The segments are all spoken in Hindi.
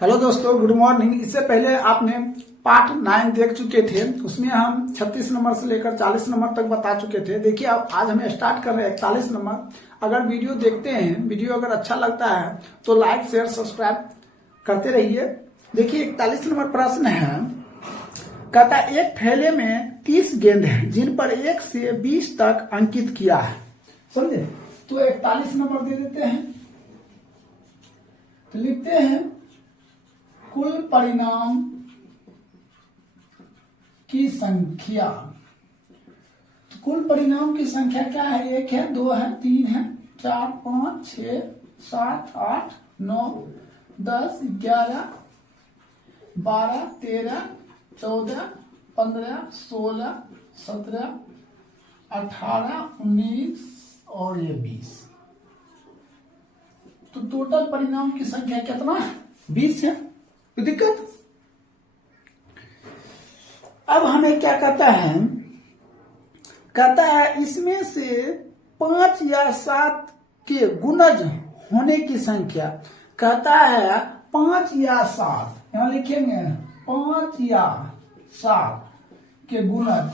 हेलो दोस्तों, गुड मॉर्निंग। इससे पहले आपने पार्ट 9 देख चुके थे। उसमें हम 36 नंबर से लेकर 40 नंबर तक बता चुके थे। देखिए अब आज हमें स्टार्ट कर रहे हैं 41 नंबर। अगर वीडियो देखते हैं, वीडियो अगर अच्छा लगता है तो लाइक शेयर सब्सक्राइब करते रहिए। देखिए 41 नंबर प्रश्न है, कहता है एक थैले में 30 गेंद है जिन पर 1 से 20 तक अंकित किया है। समझे? तो 41 नंबर दे देते हैं, तो लिखते हैं कुल परिणाम की संख्या। तो कुल परिणाम की संख्या क्या है? 1 है, 2 है, 3 है, 4, 5, 6, 7, 8, 9, 10, 11, 12, 13, 14, 15, 16, 17, 18, 19 और ये 20। तो टोटल परिणाम की संख्या कितना है? 20 है। कोई दिक्कत? अब हमें क्या कहता है? कहता है इसमें से 5 या 7 के गुणज होने की संख्या। कहता है 5 या 7, यहां लिखेंगे 5 या 7 के गुणज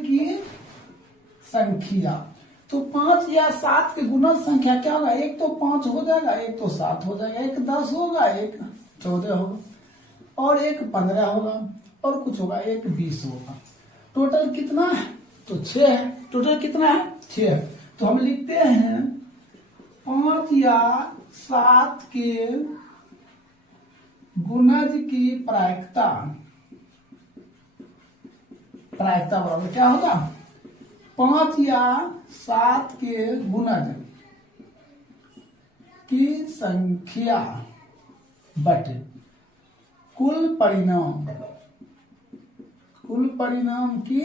की संख्या। तो 5 या 7 के गुणज संख्या क्या होगा? एक तो 5 हो जाएगा, एक तो 7 हो जाएगा, एक 10 होगा, एक 14 होगा और एक 15 होगा और कुछ होगा, एक 20 होगा। टोटल कितना है? तो 6 है। टोटल कितना है? 6 है। तो हम लिखते हैं 5 या 7 के गुणज की प्रायिकता बराबर क्या होगा? 5 या 7 के गुणज की संख्या बटे कुल परिणाम की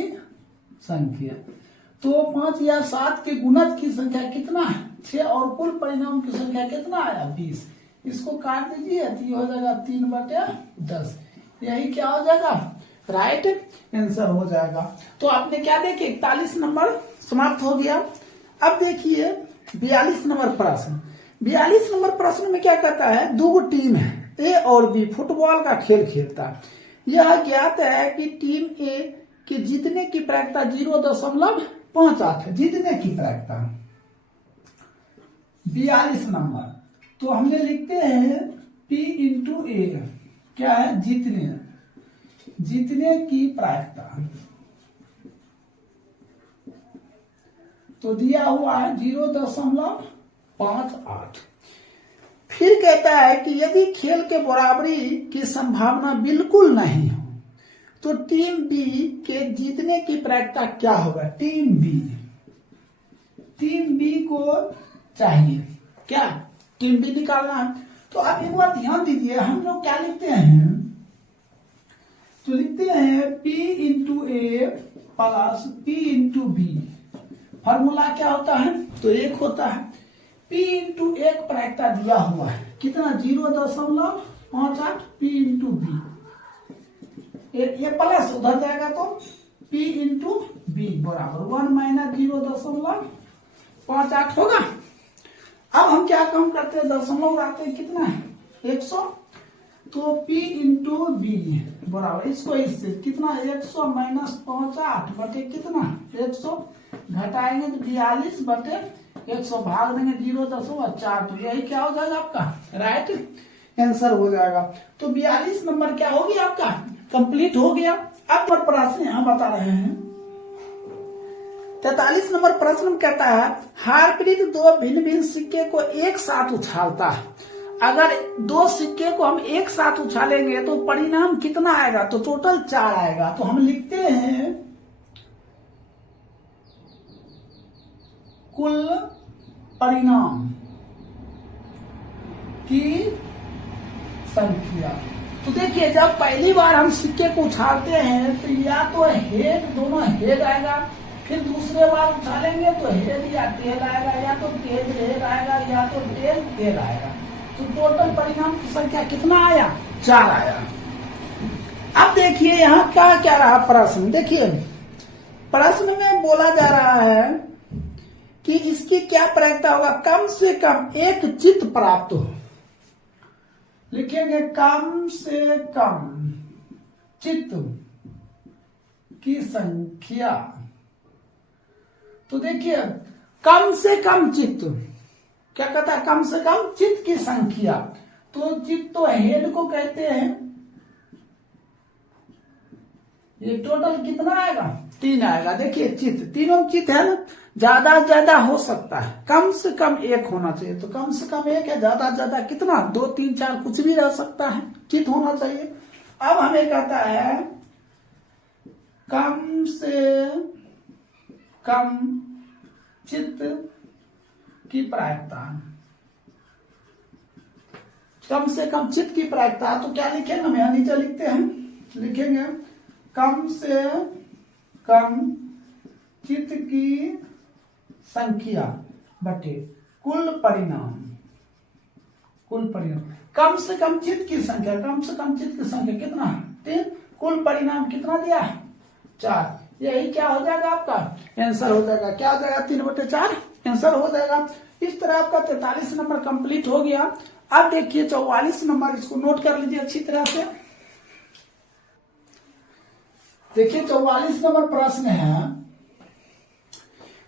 संख्या। तो 5 या 7 के गुणज की संख्या कितना है? 6 और कुल परिणाम की संख्या कितना आया? 20। इसको काट दीजिए तो ये हो जाएगा 3/10। यही क्या हो जाएगा? राइट आंसर हो जाएगा। तो आपने क्या देखे? 41 नंबर समाप्त हो गया। अब देखिए 42 नंबर प्रश्न। 42 नंबर प्रश्न में क्या कहता है? 2 टीम है, ए और बी फुटबॉल का खेल खेलता है। यह ज्ञात है कि टीम ए के जीतने की प्रायिकता 0.58 है। जीतने की प्रायिकता 42 नंबर। तो हमने लिखते हैं P इंटू ए क्या है? जीतने की प्रायिकता। तो दिया हुआ है 0.58। फिर कहता है कि यदि खेल के बराबरी की संभावना बिल्कुल नहीं हो तो टीम बी के जीतने की प्रायिकता क्या होगा? टीम बी को चाहिए क्या? टीम बी निकालना है। तो आप एक बार ध्यान दीजिए, हम लोग क्या लिखते हैं? तो लिखते हैं P into a plus P into b. Formula क्या होता है? तो 1 होता है। P इंटू 1 प्रायिकता दिया हुआ है कितना? 0.58 P इंटू बी। ये प्लस उधर जाएगा तो P इंटू बी बराबर 1 माइनस 0.58 होगा। अब हम क्या काम करते हैं? दशमलव उड़ाते हैं। कितना है? 100। तो P इंटू बी बराबर इसको इससे कितना? 100 माइनस 58 बटे कितना? 100 घटाएंगे तो 42 बटे 100 भाग देंगे 0.4। तो यही क्या हो जाएगा आपका? राइट आंसर हो जाएगा। तो 42 नंबर क्या होगी आपका? कंप्लीट हो गया। अब पर प्रश्न यहां बता रहे हैं 43 नंबर प्रश्न में कहता है हारप्रीत 2 भिन्न भिन्न सिक्के को एक साथ उछालता है। अगर 2 सिक्के को हम एक साथ उछालेंगे तो परिणाम कितना आएगा? तो टोटल 4 आएगा। तो हम लिखते हैं कुल परिणाम की संख्या। तो देखिए जब पहली बार हम सिक्के को उछालते हैं तो या तो हेड, दोनों हेड आएगा। फिर दूसरे बार उछालेंगे तो हेड या टेल आएगा, या तो टेल हेड आएगा, या तो टेल टेल आएगा। तो टोटल परिणाम की संख्या कितना आया? 4 आया। अब देखिए यहाँ क्या रहा प्रश्न। देखिए प्रश्न में बोला जा रहा है कि इसकी क्या प्रायिकता होगा? कम से कम एक चित्त प्राप्त हो। लिखेंगे कम से कम चित्त की संख्या। तो देखिए कम से कम चित्त क्या कहता है, कम से कम चित्त की संख्या। तो चित्त तो हेड को कहते हैं। ये टोटल कितना आएगा, 3 आएगा। देखिए चित्त, तीनों चित्त है ना, ज्यादा से ज्यादा हो सकता है, कम से कम 1 होना चाहिए। तो कम से कम 1 है, ज्यादा से ज्यादा कितना, 2 3 4 कुछ भी रह सकता है, चित्त होना चाहिए। अब हमें कहता है कम से कम चित्त की प्रायिकता। कम से कम चित्त की प्रायिकता, तो क्या लिखेंगे हम, यहां नीचे लिखते हैं, लिखेंगे कम से कम चित्त की संख्या बटे कुल परिणाम। कुल परिणाम, कम से कम चित्त की संख्या, कम से कम चित्त की संख्या कितना, 3, कुल परिणाम कितना दिया, 4। यही क्या हो जाएगा, आपका आंसर हो जाएगा। क्या हो जाएगा, 3/4 आंसर हो जाएगा। इस तरह आपका 43 नंबर कंप्लीट हो गया। अब देखिए 44 नंबर, इसको नोट कर लीजिए अच्छी तरह से। देखिए 44 नंबर प्रश्न है।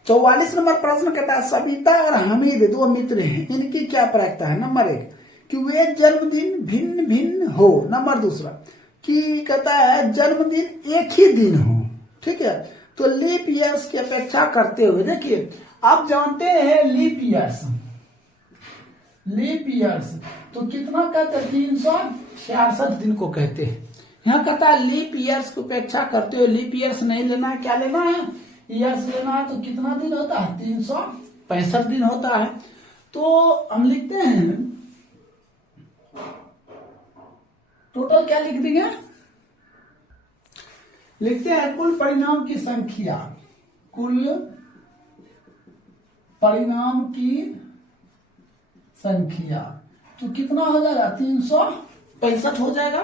44 नंबर प्रश्न कहता है सविता और हमीद 2 मित्र हैं, इनकी क्या प्रायिकता है। नंबर 1 कि वे जन्मदिन भिन्न भिन्न हो। नंबर 2 कि कहता है जन्मदिन एक ही दिन हो। ठीक है, तो लीप ईयर्स की अपेक्षा करते हुए, देखिए आप जानते हैं लीप ईयर्स, लीप ईयर्स तो कितना कहते हैं, 366 दिन को कहते हैं। यहाँ कहता है लीप ईयर्स की अपेक्षा करते हुए, लीप ईयर्स नहीं लेना है, क्या लेना है, ईयर्स लेना है। तो कितना दिन होता है, 365 दिन होता है। तो हम लिखते हैं टोटल क्या लिख देंगे, लिखते हैं कुल परिणाम की संख्या, कुल परिणाम की संख्या। तो कितना हो जाएगा, 365 हो जाएगा।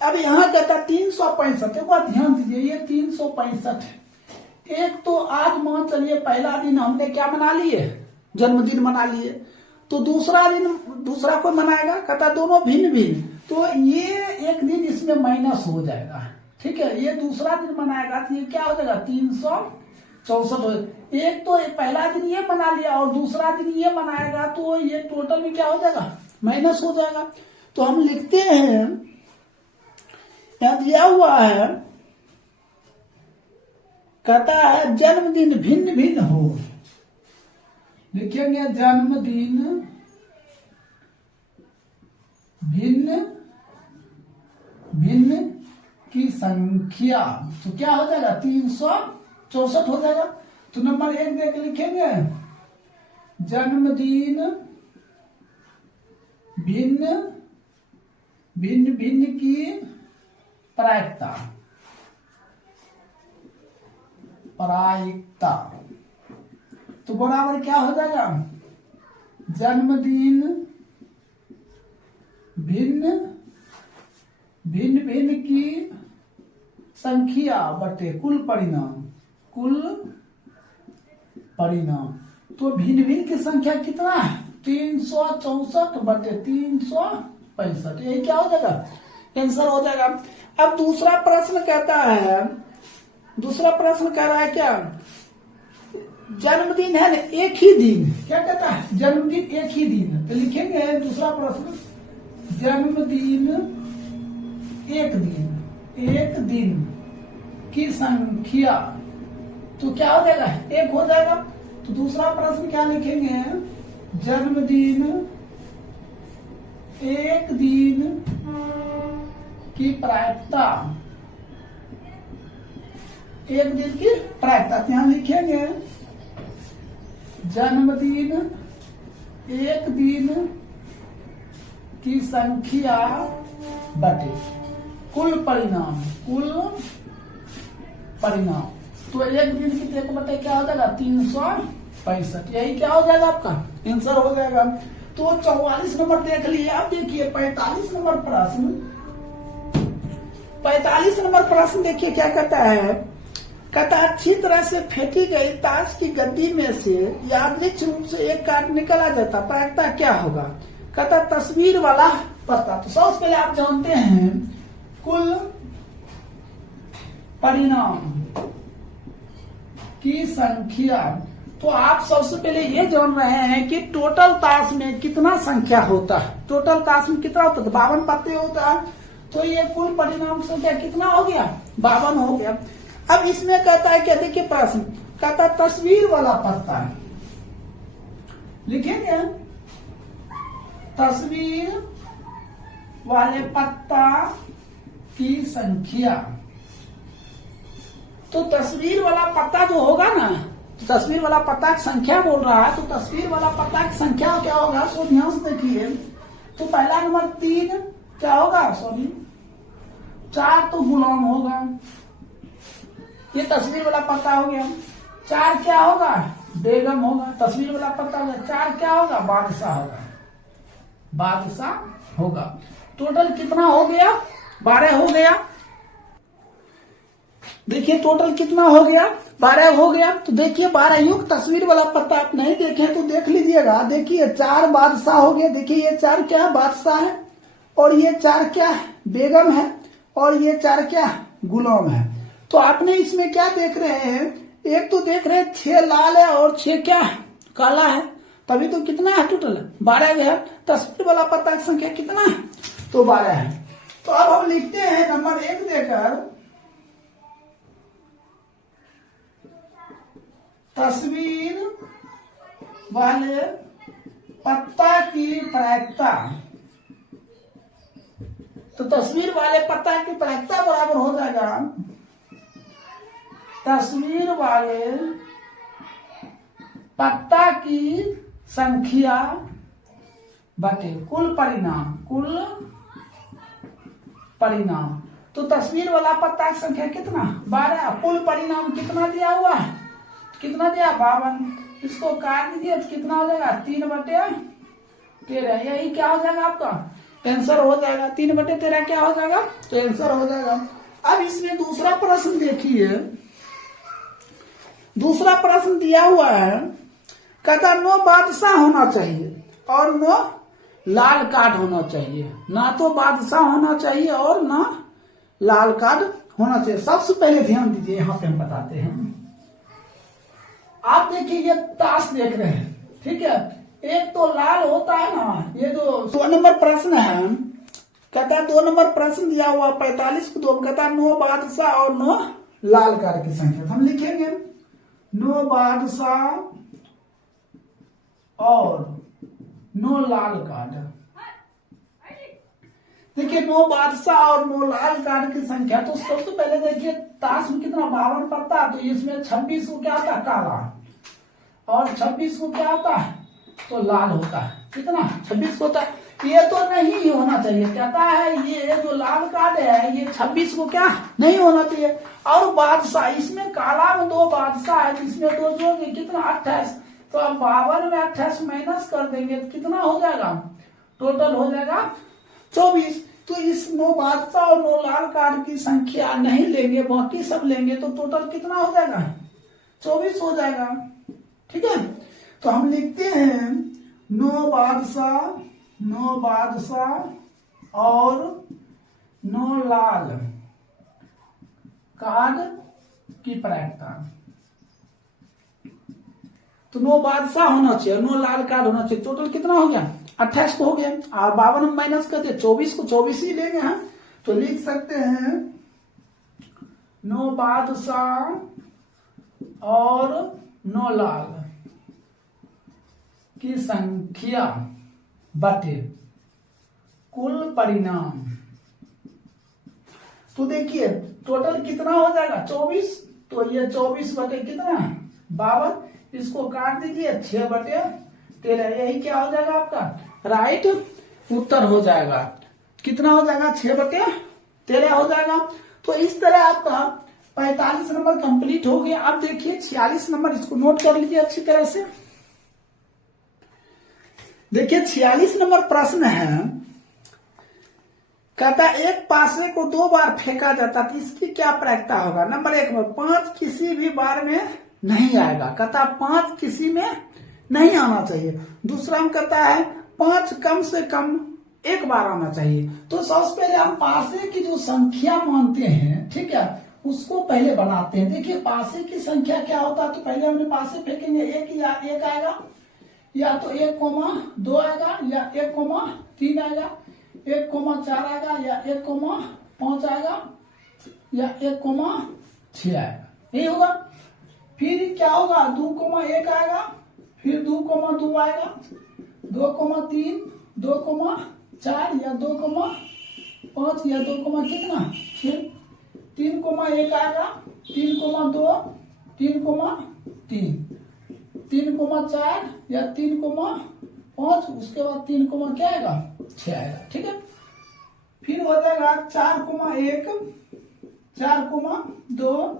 अब यहाँ कहता है 365, एक बार ध्यान दीजिए, ये 365 है। एक तो आज मान चलिए पहला दिन हमने क्या मना लिए, जन्मदिन मना लिए। तो दूसरा दिन दूसरा कोई मनाएगा, कहता दोनों भिन्न भिन्न, तो ये एक दिन इसमें माइनस हो जाएगा। ठीक है, ये दूसरा दिन मनाएगा तो ये क्या हो जाएगा, 364 हो। एक तो पहला दिन ये मना लिया और दूसरा दिन ये मनाएगा, तो ये टोटल में क्या हो जाएगा, माइनस हो जाएगा। तो हम लिखते हैं, यहां दिया हुआ है, कहता है जन्मदिन भिन्न भिन्न हो। लिखेंगे जन्मदिन भिन्न भिन्न की संख्या। तो क्या हो जाएगा, 364 हो जाएगा। तो नंबर 1 देख लिखेंगे जन्मदिन भिन्न भिन्न भिन्न की प्रायिकता, प्रायिकता। तो बराबर क्या हो जाएगा, जन्मदिन भिन्न भिन्न भिन्न की संख्या बटे कुल परिणाम, कुल परिणाम। तो भिन्न भिन्न की संख्या कितना है, 364 बटे 365। यही क्या हो जाएगा, आंसर हो जाएगा। अब दूसरा प्रश्न कहता है, दूसरा प्रश्न कह रहा है क्या, जन्मदिन है ना एक ही दिन, क्या कहता है, जन्मदिन एक ही दिन। तो लिखेंगे दूसरा प्रश्न, जन्मदिन एक दिन, एक दिन की संख्या। तो क्या हो जाएगा, 1 हो जाएगा। तो दूसरा प्रश्न क्या लिखेंगे, जन्मदिन एक दिन की प्रायिकता, एक दिन की प्रायिकता। यहां लिखेंगे जन्मदिन एक दिन की संख्या बटे कुल परिणाम, कुल परिणाम। तो एक दिन की 1 बटे क्या हो जाएगा, 365। यही क्या हो जाएगा, आपका आंसर हो जाएगा। तो 44 नंबर देख लिए। अब देखिए 45 नंबर प्रश्न, 45 नंबर प्रश्न देखिए क्या कहता है, कहता अच्छी तरह से फेंकी गई ताश की गद्दी में से यादृच्छिक रूप से एक कार्ड निकला जाता, प्रायिकता क्या होगा। कहता तस्वीर वाला पत्ता। तो सबसे पहले आप जानते हैं कुल परिणाम की संख्या। तो आप सबसे पहले ये जान रहे हैं कि टोटल ताश में कितना संख्या होता है। टोटल ताश में कितना होता है? 52 पत्ते होता है। तो ये कुल परिणाम संख्या कितना हो गया? 52 हो गया। अब इसमें कहता है क्या, देखिए प्रश्न कहता तस्वीर वाला पत्ता है, लिखेंगे तस्वीर वाले पत्ता की संख्या। तो तस्वीर वाला पत्ता जो होगा ना, तो तस्वीर वाला पत्ता की संख्या बोल रहा है, तो तस्वीर वाला पत्ता की संख्या क्या होगा? सो ध्यान से देखिए। तो पहला नंबर 3 क्या होगा? सॉरी 4 तो गुलाम होगा, ये तस्वीर वाला पत्ता हो गया। 4 क्या होगा? बेगम होगा, तस्वीर वाला पत्ता होगा। 4 क्या होगा? बादशाह होगा, बादशाह होगा। टोटल कितना हो गया? 12 हो गया। देखिए टोटल कितना हो गया? 12 हो गया। तो देखिए 12 युक्त तस्वीर वाला पत्ता आप नहीं देखे तो देख लीजिएगा। देखिए 4 बादशाह हो गया। देखिए ये 4 क्या है? बादशाह है, और ये 4 क्या है? बेगम है, और ये 4 क्या है? गुलाम है। तो आपने इसमें क्या देख रहे हैं? एक तो देख रहे हैं 6 लाल है और 6 क्या है? काला है। तभी तो कितना है टोटल? 12 है। तस्वीर वाला पत्ता की संख्या कितना है? तो 12 है। तो अब हम लिखते हैं नंबर 1 देकर तस्वीर वाले पत्ता की प्रायिकता। तो तस्वीर वाले पत्ता की प्रायिकता बराबर हो जाएगा तस्वीर वाले पत्ता की संख्या बटे कुल परिणाम। कुल परिणाम तो तस्वीर वाला पत्ता की संख्या कितना? 12। कुल परिणाम कितना दिया हुआ है? कितना दिया? 52। इसको काट दीजिए तो कितना हो जाएगा? 3/13। यही क्या हो जाएगा? आपका आंसर हो जाएगा। 3/13 क्या हो जाएगा? तो आंसर हो जाएगा। अब इसमें दूसरा प्रश्न देखिए। दूसरा प्रश्न दिया हुआ है, कहता 9 बादशाह होना चाहिए और 9 लाल कार्ड होना चाहिए। ना तो बादशाह होना चाहिए और ना लाल कार्ड होना चाहिए। सबसे पहले ध्यान दीजिए, यहां पे हम बताते हैं। आप देखिए ये ताश देख रहे हैं, ठीक है। एक तो लाल होता है ना, ये जो 2 नंबर प्रश्न है, कहता है 2 नंबर प्रश्न दिया हुआ 45 को 2 कहता है 9 बादशाह और 9 लाल कार्ड की संख्या। हम लिखेंगे 9 बादशाह और 9 लाल कार्ड। देखिए 9 बादशाह और 9 लाल कार्ड की संख्या। तो सबसे पहले देखिए ताश में कितना 52 पत्ता, तो इसमें 26 को क्या होता है? काला, और 26 को क्या होता है? तो लाल होता है। कितना? 26 होता है। ये तो नहीं होना चाहिए, कहता है ये जो लाल कार्ड है ये 26 को क्या नहीं होना चाहिए। और बादशाह, इसमें काला में 2 बादशाह है, इसमें 2 जोड़ेंगे कितना? 28। तो अब 52 में 28 माइनस कर देंगे तो कितना हो जाएगा? टोटल हो जाएगा 24। तो इस 9 बादशाह और 9 लाल कार्ड की संख्या नहीं लेंगे, बाकी सब लेंगे, तो टोटल कितना हो जाएगा? 24 हो जाएगा। ठीक है। तो हम लिखते हैं 9 बादशाह और 9 लाल कार्ड की प्रायिकता। तो 9 बादशाह होना चाहिए, 9 लाल कार्ड होना चाहिए। टोटल कितना हो गया? 28 को हो गया। और 52 माइनस करते 24 को 24 ही लेंगे हम। तो लिख सकते हैं 9 बादशाह और 9 लाल की संख्या बटे कुल परिणाम। तो देखिए टोटल कितना हो जाएगा? 24। तो ये 24 बटे कितना? 52। इसको काट दीजिए 6/13। यही क्या हो जाएगा? आपका राइट उत्तर हो जाएगा। कितना हो जाएगा? 6/13 हो जाएगा। तो इस तरह आपका 45 नंबर कंप्लीट हो गया। अब देखिए 46 नंबर, इसको नोट कर लीजिए अच्छी तरह से। देखिए 46 नंबर प्रश्न है, कहता एक पासे को 2 बार फेंका जाता तो इसकी क्या प्रायिकता होगा? नंबर 1 में 5 किसी भी बार में नहीं आएगा, कहता 5 किसी में नहीं आना चाहिए। दूसरा में कहता है 5 कम से कम एक बार आना चाहिए। तो सबसे पहले हम पासे की जो संख्या मानते हैं, ठीक है, उसको पहले बनाते हैं। देखिए पासे की संख्या क्या होता है, तो पहले हमने पासे फेंकेंगे, एक या एक आएगा, या तो 1,2 आएगा, या 1,3 आएगा, 1,4 आएगा, या 1,5 आएगा, या 1,6 आएगा, यही होगा। फिर क्या होगा, 2,1 आएगा, फिर 2,2 आएगा, 2,3, 2,4 या 2,5 या 2, कितना 6, 3,1 आएगा, 3,2, 3,3, 3,4 या 3,5, उसके बाद 3, क्या आएगा 6 आएगा, ठीक है। फिर हो जाएगा 4,1, 4,2,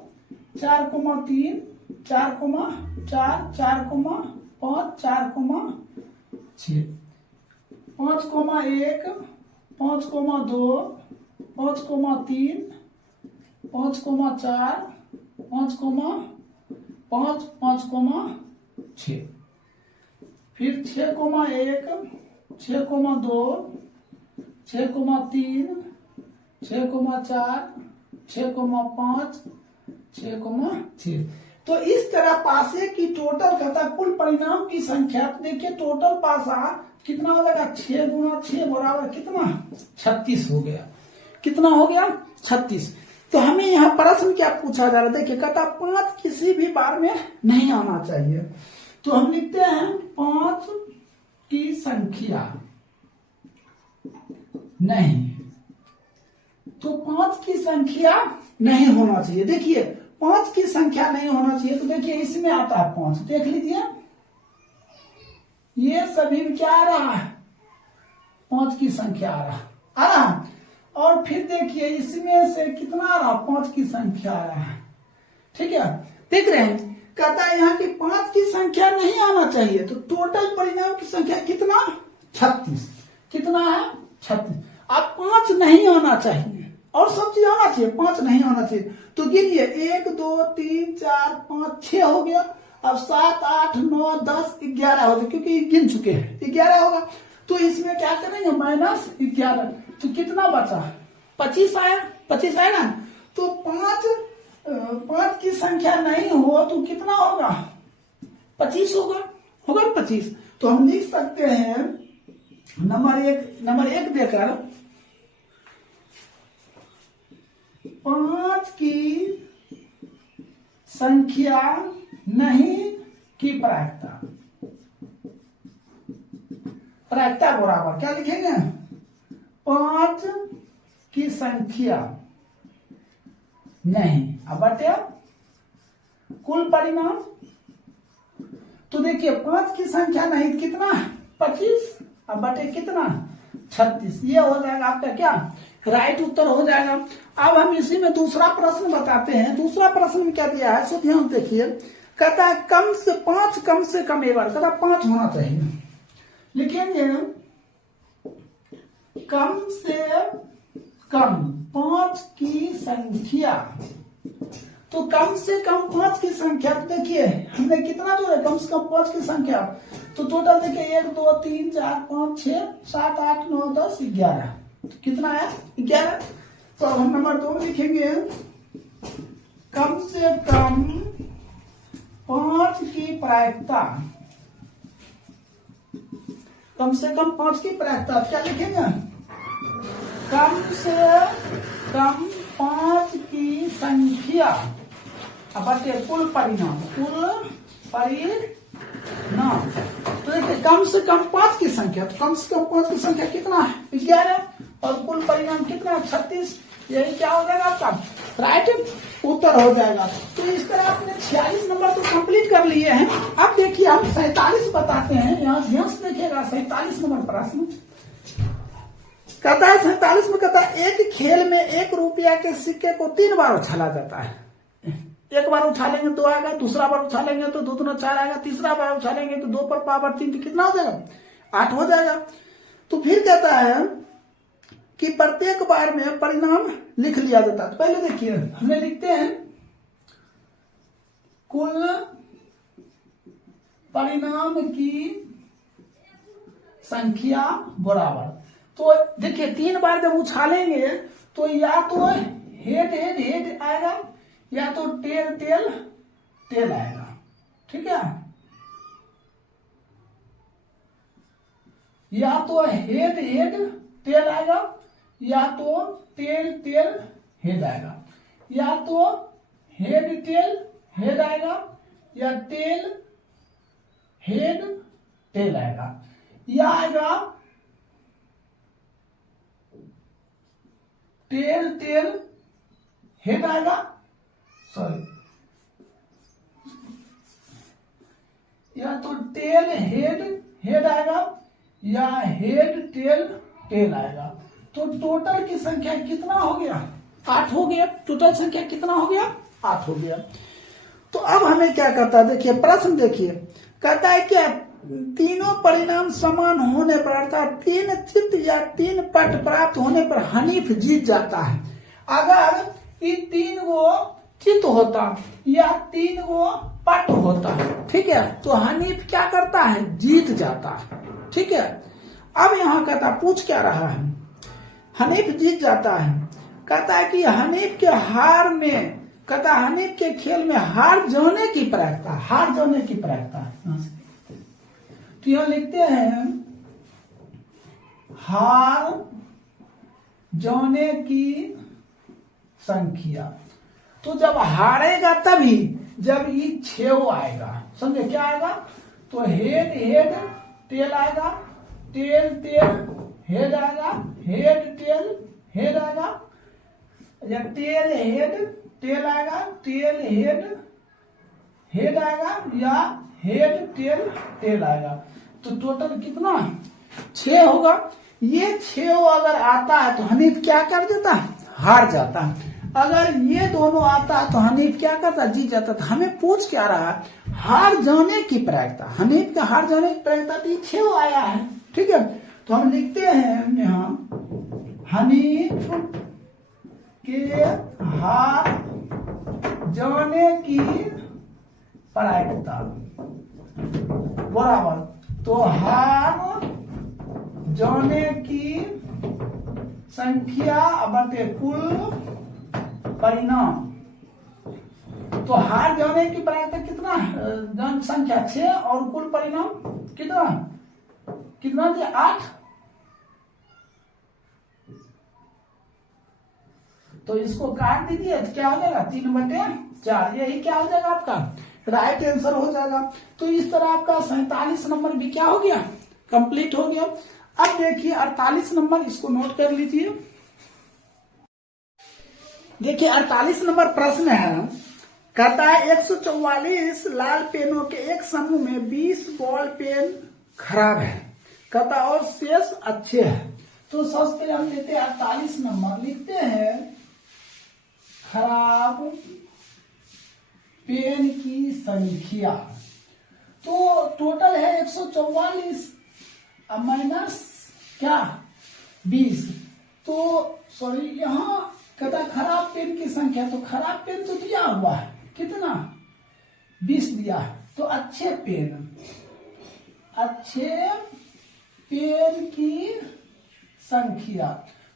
4,3, 4,4, 4,5, 4,6, 5,1, 5,2, 5,3, 5,4, 5,5, 5,6, फिर 6,1, 6,2, 6,3, 6,4, 6,5, 6,6। तो इस तरह पासे की टोटल कहता कुल परिणाम की संख्या। तो देखिए टोटल पासा कितना हो जाएगा, 6 गुना 6 बराबर कितना 36 हो गया। कितना हो गया 36। तो हमें यहाँ प्रश्न क्या पूछा जा रहा है, देखिए कहता 5 किसी भी बार में नहीं आना चाहिए। तो हम लिखते हैं 5 की संख्या नहीं, तो 5 की संख्या नहीं होना चाहिए। देखिए 5 की संख्या नहीं होना चाहिए, तो देखिए इसमें आता है 5, देख लीजिए ये सभी में क्या आ रहा है, 5 की संख्या आ रहा है। और फिर देखिए इसमें से कितना आ रहा, 5 की संख्या आ रहा है, ठीक है, देख रहे हैं। कहता है यहाँ की 5 की संख्या नहीं आना चाहिए, तो टोटल परिणाम की संख्या कितना 36, कितना है 36। अब 5 नहीं आना चाहिए और सब चीज आना चाहिए, 5 नहीं आना चाहिए। तो गिनिए 1, 2, 3, 4, 5, 6 हो गया। अब 7, 8, 9, 10, 11 हो गया, क्योंकि गिन चुके हैं 11 होगा। तो इसमें क्या करेंगे -11, तो कितना बचा 25 आया, 25 आया ना। तो 5 की संख्या नहीं हो तो कितना होगा 25 होगा 25। तो हम लिख सकते हैं नंबर एक देकर 5 की संख्या नहीं की प्रायिकता बराबर क्या लिखेंगे, 5 की संख्या नहीं अब बटे कुल परिणाम। तो देखिए 5 की संख्या नहीं कितना 25, अब बटे कितना 36, ये हो जाएगा आपका क्या राइट उत्तर हो जाएगा। अब हम इसी में दूसरा प्रश्न बताते हैं। दूसरा प्रश्न में क्या दिया है, सो ध्यान देखिए। कहता है 5 कम से कम एक बार, कहता 5 होना चाहिए, लिखेंगे कम से कम 5 की संख्या। तो कम से कम 5 की संख्या, तो देखिए हमने कितना जो है कम से कम 5 की संख्या। तो टोटल देखिए 1, 2, 3, 4, 5, 6, 7, 8, 9, 10, 11, तो कितना है 11। तो अब हम नंबर 2 में लिखेंगे कम से कम 5 की प्रायिकता, कम से कम 5 की प्रायिकता क्या लिखेंगे, कम से कम 5 की संख्या अब कुल परिणाम तो देखिए कम से कम 5 की संख्या, तो कम से कम 5 की संख्या कितना है 11 और कुल परिणाम कितना 36। यही क्या हो जाएगा आपका राइट उत्तर हो जाएगा। तो इस तरह आपने 46 नंबर तो कंप्लीट कर लिए हैं। अब देखिए हम 47 बताते हैं, यहाँ ध्यान से देखिएगा 47 नंबर प्रश्न कहता है। 47 में कहता है एक खेल में 1 रुपया के सिक्के को 3 बार उछाला जाता है। एक बार उछालेंगे 2 आएगा, दूसरा बार उछालेंगे तो 2 दूना 4 आएगा, तीसरा बार उछालेंगे तो 2 पर पावर 3 तो कितना हो जाएगा 8 हो जाएगा। तो फिर कहता है कि प्रत्येक बार में परिणाम लिख लिया जाता है। तो पहले देखिए हमें लिखते हैं कुल परिणाम की संख्या बराबर। तो देखिए 3 बार जब उछालेंगे तो या तो हेड हेड हेड आएगा या तो टेल टेल टेल आएगा। ठीक है, या तो हेड हेड टेल आएगा या तो टेल टेल हेड आएगा, या तो हेड टेल हेड आएगा या टेल हेड टेल आएगा, या आएगा टेल टेल हेड आएगा, सॉरी, या तो टेल हेड हेड आएगा या हेड टेल टेल आएगा। तो टोटल की संख्या कितना हो गया? 8 हो गया। टोटल संख्या कितना हो गया? 8 हो गया। तो अब हमें क्या कहता है, देखिए प्रश्न देखिए, कहता है क्या तीनों परिणाम समान होने पर अर्थात 3 चित्त या 3 पट प्राप्त होने पर हनीफ जीत जाता है। अगर इन 3 गो चित्त होता या 3 गो पट होता, ठीक है, तो हनीफ क्या करता है? जीत जाता है। ठीक है, अब यहां कहता पूछ क्या रहा है, हनीफ जीत जाता है। कहता है कि हनीफ के हार में, कहता हनीफ के खेल में हार जाने की प्रायिकता, हार जाने की प्रायिकता है। तो यहां लिखते हैं हार जाने की संख्या। तो जब हारेगा तभी जब ये 6 आएगा, समझे क्या आएगा? तो हेड हेड टेल आएगा, टेल टेल हेड आएगा, हेड टेल हेड आएगा, या टेल हेड टेल आएगा, टेल हेड हेड आएगा या हेड टेल टेल आएगा। तो टोटल कितना? 6 होगा। ये 6 अगर आता है तो हनीफ क्या कर देता है? हार जाता है। अगर ये दोनों आता है तो हनीफ क्या करता? जीत जाता। तो हमें पूछ क्या रहा है? हार जाने की प्रायिकता। हनीफ का हार जाने की प्रायिकता तो 6 आया है। ठीक है, तो हम लिखते हैं यहाँ हनीफ के हार जाने की प्रायिकता बराबर, तो हार जाने की संख्या बटे कुल परिणाम। तो हार जाने की प्रायिकता कितना? जन संख्या 6 और कुल परिणाम कितना कितना दिया? 8। तो इसको काट दीजिए तो क्या हो जाएगा? 3/4। यही क्या हो जाएगा? आपका राइट आंसर हो जाएगा। तो इस तरह आपका 47 नंबर भी क्या हो गया? कंप्लीट हो गया। अब देखिए 48 नंबर, इसको नोट कर लीजिए। देखिए 48 नंबर प्रश्न है, कहता है 144 लाल पेनों के एक समूह में 20 बॉल पेन खराब है, कहता और शेष अच्छे हैं। तो सबसे पहले हम लेते हैं 48 नंबर, लिखते हैं खराब पेन की संख्या। तो टोटल है 144 माइनस क्या 20। तो सॉरी, यहाँ कहता खराब पेन की संख्या, तो खराब पेन तो दिया हुआ है कितना? 20 दिया है। तो अच्छे पेन, अच्छे पेन की संख्या,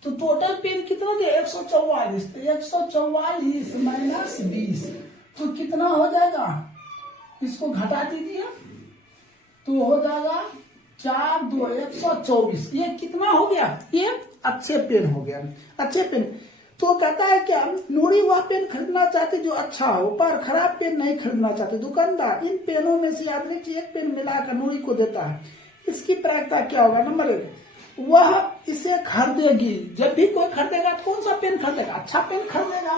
तो टोटल पेन कितना दिया? 144। तो 144 माइनस 20 तो कितना हो जाएगा? इसको घटा दीजिए तो हो जाएगा 4 2 124। ये कितना हो गया? ये अच्छे पेन हो गया, अच्छे पेन। तो कहता है क्या नूरी वह पेन खरीदना चाहते जो अच्छा हो, पर खराब पेन नहीं खरीदना चाहते। दुकानदार इन पेनों में से अतिरिक्त एक पेन मिलाकर नूरी को देता है। इसकी प्रायिकता क्या होगा? नंबर 1, वह इसे खरीदेगी। जब भी कोई खरीदेगा कौन सा पेन खरीदेगा? अच्छा पेन खरीदेगा।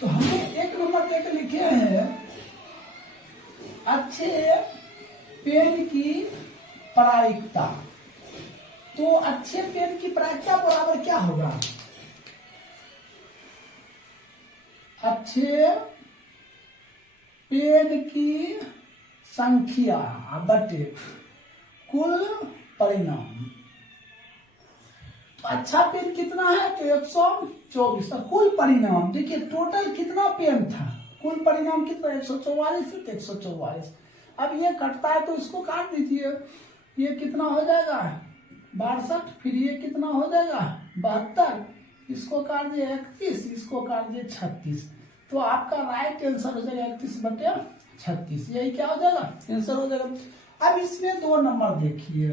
तो हमने 1 नंबर देकर लिखे हैं अच्छे पेन की प्रायिकता। तो अच्छे पेन की प्रायिकता बराबर क्या होगा? अच्छे पेन की संख्या बटे कुल परिणाम। तो अच्छा पेन कितना है? तो 124। कुल परिणाम देखिए टोटल कितना पेन था? कुल परिणाम कितना? 144 से 144। अब ये कटता है तो इसको काट दीजिए, ये कितना हो जाएगा? 62, फिर ये कितना हो जाएगा 72, इसको काट दिए 31, इसको काट दिए 36। तो आपका राइट आंसर हो जाएगा 31/36। यही क्या हो जाएगा आंसर हो जाएगा। अब इसमें 2 नंबर देखिए,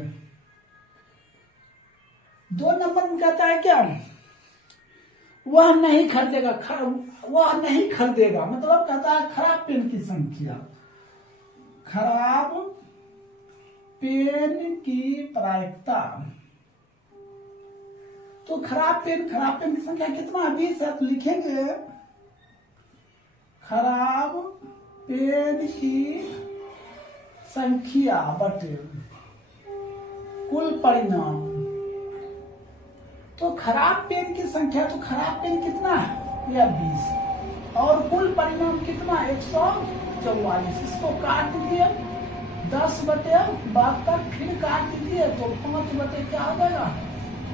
2 नंबर में कहता है क्या, वह नहीं खरीदेगा, वह नहीं खरीदेगा, मतलब कहता है खराब पेन की संख्या, खराब पेन की प्रायिकता। तो खराब पेन की संख्या कितना 20 है, तो लिखेंगे खराब पेन की संख्या बटे कुल परिणाम। तो खराब पेन की संख्या, तो खराब पेन कितना है या 20, और कुल परिणाम कितना 144। इसको काट दीजिए 10/72, फिर काट दीजिए तो 5 क्या हो जाएगा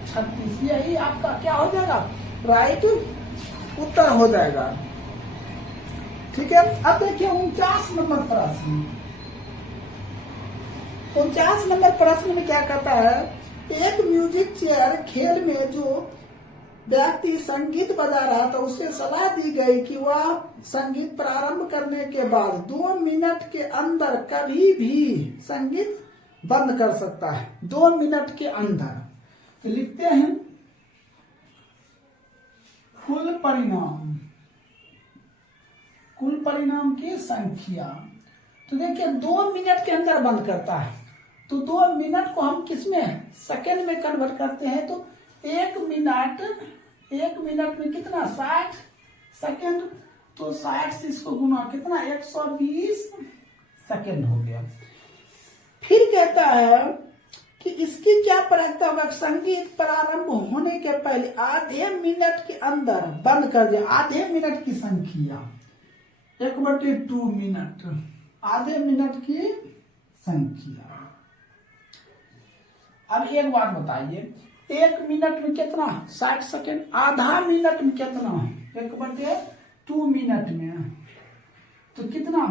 36। यही आपका क्या हो जाएगा राइट उत्तर हो जाएगा। ठीक है, अब देखिए 49 नंबर प्रश्न। 49 नंबर प्रश्न में क्या कहता है, एक म्यूजिक चेयर खेल में जो व्यक्ति संगीत बजा रहा था उसे सलाह दी गई कि वह संगीत प्रारंभ करने के बाद 2 मिनट के अंदर कभी भी संगीत बंद कर सकता है। 2 मिनट के अंदर। तो लिखते हैं कुल परिणाम की संख्या। तो देखिए 2 मिनट के अंदर बंद करता है, तो 2 मिनट को हम किसमें सेकंड में कन्वर्ट करते हैं। तो 1 मिनट में कितना 60 सेकंड, तो 60 से इसको गुना कितना 120 सेकंड हो गया। फिर कहता है कि इसकी क्या प्रायिकता होगा, संगीत प्रारंभ होने के पहले आधे मिनट के अंदर बंद कर दिया। आधे मिनट की संख्या 1/2 मिनट, आधे मिनट की संख्या। अब एक बात बताइए, 1 मिनट में कितना 60 सेकेंड, आधा मिनट में कितना 1/2 मिनट में, तो कितना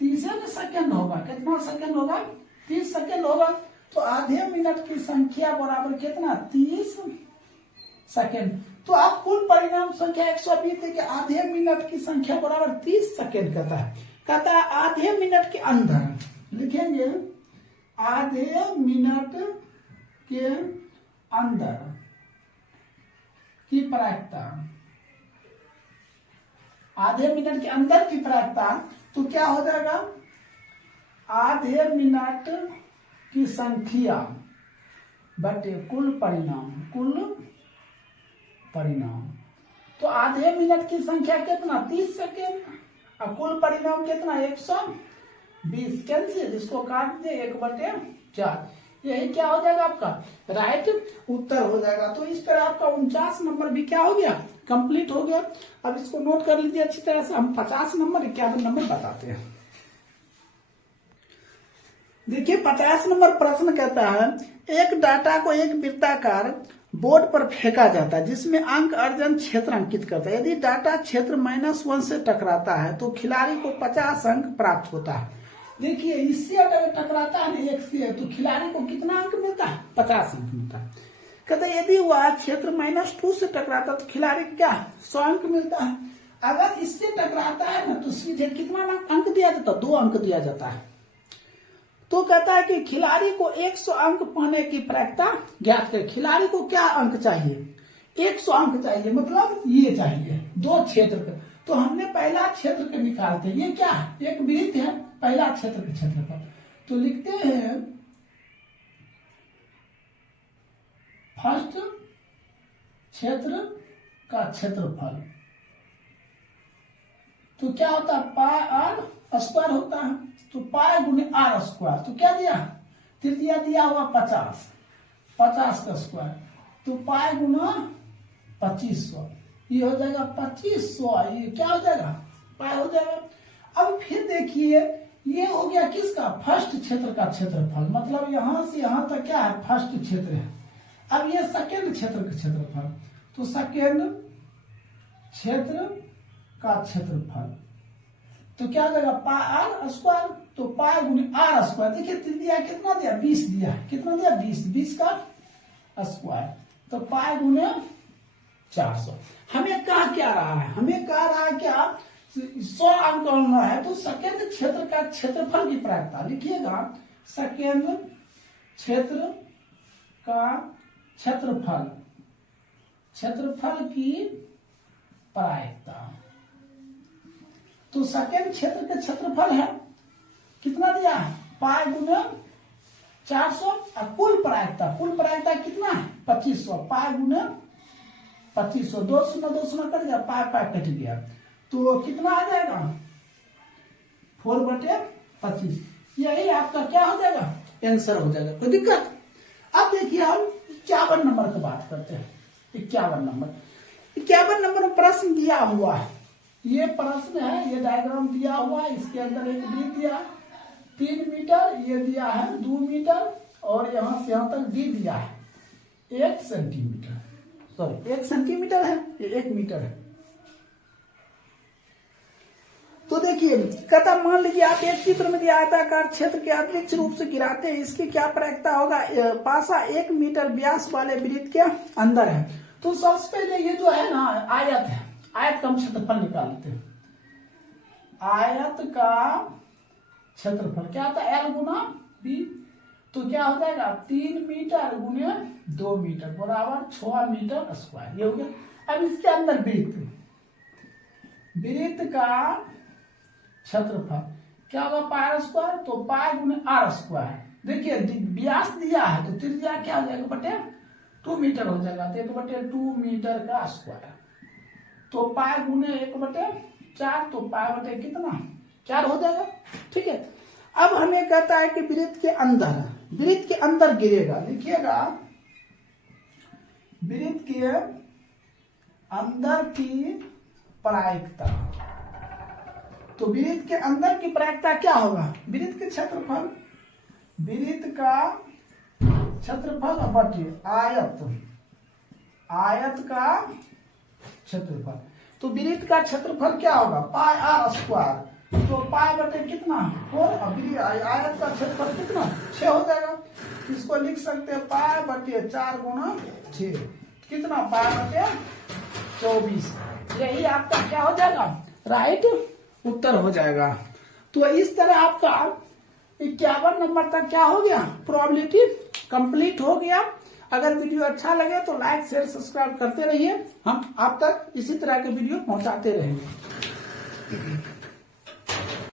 30 सेकेंड होगा। कितना सेकेंड होगा 30 सेकेंड होगा। तो आधे मिनट की संख्या बराबर कितना 30 सेकेंड। तो आप कुल परिणाम संख्या 120 है कि आधे मिनट की संख्या बराबर 30 सेकेंड कहता है आधे मिनट के अंदर। लिखेंगे आधे मिनट के अंदर की प्रायिकता, आधे मिनट के अंदर की प्रायिकता। तो क्या हो जाएगा आधे मिनट की संख्या बटे कुल परिणाम। तो आधे मिनट की संख्या कितना 30 सेकेंड, और कुल परिणाम कितना 120। कैंसिल, इसको काट दे 1/4। यही क्या हो जाएगा आपका राइट उत्तर हो जाएगा। तो इस तरह आपका 49 नंबर भी क्या हो गया कंप्लीट हो गया। अब इसको नोट कर लीजिए अच्छी तरह से। हम 50 नंबर 51 नंबर बताते हैं। देखिए 50 नंबर प्रश्न कहता है, एक डाटा को एक वृत्ताकार बोर्ड पर फेंका जाता है जिसमें अंक अर्जन क्षेत्र अंकित करता है। यदि डाटा क्षेत्र -1 से टकराता है तो खिलाड़ी को 50 अंक प्राप्त होता है। देखिए इससे अगर टकराता है ना 1 से, तो खिलाड़ी को कितना अंक मिलता है 50 अंक मिलता है। कहते यदि वह क्षेत्र -2 से टकराता है तो खिलाड़ी को क्या 100 अंक मिलता है। अगर इससे टकराता है ना तो सीधे कितना अंक दिया जाता है 2 अंक दिया जाता है। तो कहता है कि खिलाड़ी को 100 अंक पाने की प्रायिकता ज्ञात करें। खिलाड़ी को क्या अंक चाहिए 100 अंक चाहिए, मतलब ये चाहिए 2 क्षेत्र का। तो हमने पहला क्षेत्र के निकालते हैं। ये क्या है एक वृत्त है, पहला क्षेत्र के क्षेत्रफल। तो लिखते हैं फर्स्ट क्षेत्र का क्षेत्रफल। तो क्या होता है पाई आर स्क्वायर होता है। तो पाई गुने आर स्क्वायर। तो क्या दिया तृतीया दिया हुआ 50 का स्क्वायर। तो पाई गुना 2500, ये हो जाएगा 2500। ये क्या हो जाएगा पाई हो जाएगा। अब फिर देखिए ये हो गया किसका फर्स्ट क्षेत्र का क्षेत्रफल, मतलब यहां से यहां तक क्या है फर्स्ट क्षेत्र है। अब ये सेकेंड क्षेत्र का क्षेत्रफल। तो सेकेंड क्षेत्र का क्षेत्रफल तो क्या हो जाएगा पाई आर स्क्वायर। तो पाई गुने आर स्क्वायर। देखिए तृतीया कितना दिया 20 दिया। कितना दिया 20 का स्क्वायर। तो पाई गुने 400। हमें कहा क्या रहा है, हमें कह रहा है क्या 100 अंक होना है, तो सेकेंड क्षेत्र का क्षेत्रफल की प्रायिकता लिखिएगा। सेकेंड क्षेत्र का क्षेत्रफल, क्षेत्रफल की प्रायिकता। तो सेकेंड क्षेत्र का क्षेत्रफल है कितना दिया है, पाई गुने 400। और कुल प्रायिकता कितना है 2500। पाई गुने 2500, 2 कट गया, पाई कट गया, तो कितना आ जाएगा 4/25। यही आपका क्या हो जाएगा, आंसर हो जाएगा। कोई दिक्कत। अब देखिए हम 51 नंबर की बात करते हैं। 51 नंबर में प्रश्न दिया हुआ है, ये प्रश्न है, ये डायग्राम दिया हुआ है, इसके अंदर एक वृत्त दिया 3 मीटर, ये दिया है 2 मीटर, और यहां से यहां तक डी दिया है 1 सेंटीमीटर, सॉरी 1 सेंटीमीटर है, ये 1 मीटर है। तो देखिए कहता मान लीजिए आप एक चित्र में दिया आयताकार क्षेत्र के अतिरिक्त रूप से गिराते हैं, इसकी क्या प्रायिकता होगा। पासा 1 मीटर व्यास वाले वृत्त के अंदर है। तो सबसे पहले ये जो है ना आयत है, आयत का हम क्षेत्रफल निकाल लेते हैं। आयत का क्षेत्रफल क्या होता है, L गुना B। तो क्या हो जाएगा 3 मीटर गुने 2 मीटर बराबर 6 मीटर स्क्वायर, ये हो गया। अब इसके अंदर वृत्त का क्षेत्रफल क्या होगा, पाई स्क्वायर। तो पाई गुने आर स्क्वायर। देखिए व्यास दिया है तो त्रिज्या क्या हो जाएगा बटे 2 मीटर हो जाएगा, तो 1/2 मीटर का स्क्वायर। तो पाई गुने 1/4, तो पाई बटे कितना 4 हो जाएगा। ठीक है। अब हमें कहता है कि वृत्त के अंदर गिरेगा, लिखिएगा वृत्त के अंदर की प्रायिकता। तो वृत्त के अंदर की प्रायिकता क्या होगा, वृत्त के क्षेत्रफल, वृत्त का क्षेत्रफल बटे आयत का क्षेत्रफल। तो वृत्त का क्षेत्रफल क्या होगा, पाई आर स्क्वायर। तो पाई बटे कितना 4, आयत का क्षेत्रफल कितना 6 हो जाएगा। इसको लिख सकते हैं पाई बटे 4 गुना 6, कितना पाई बटे 24। यही आपका क्या हो जाएगा, राइट उत्तर हो जाएगा। तो इस तरह आपका 51 नंबर तक क्या हो गया, प्रोबेबिलिटी कंप्लीट हो गया। अगर वीडियो अच्छा लगे तो लाइक शेयर सब्सक्राइब करते रहिए, हम आप तक इसी तरह के वीडियो पहुंचाते रहेंगे।